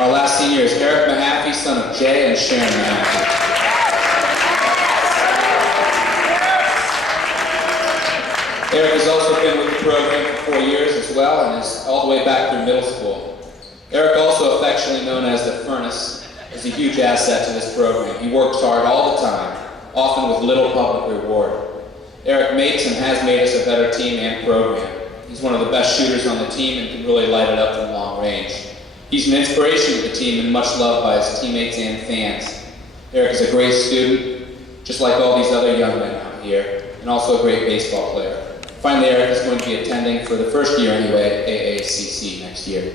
Our last senior is Eric Mahaffey, son of Jay and Sharon Mahaffey. Eric has also been with the program for 4 years as well, and is all the way back through middle school. Eric, also affectionately known as the Furnace, is a huge asset to this program. He works hard all the time, often with little public reward. Eric makes and has made us a better team and program. He's one of the best shooters on the team and can really light it up from long range. He's an inspiration to the team and much loved by his teammates and fans. Eric is a great student, just like all these other young men out here, and also a great baseball player. Finally, Eric is going to be attending, for the first year anyway, AACC next year.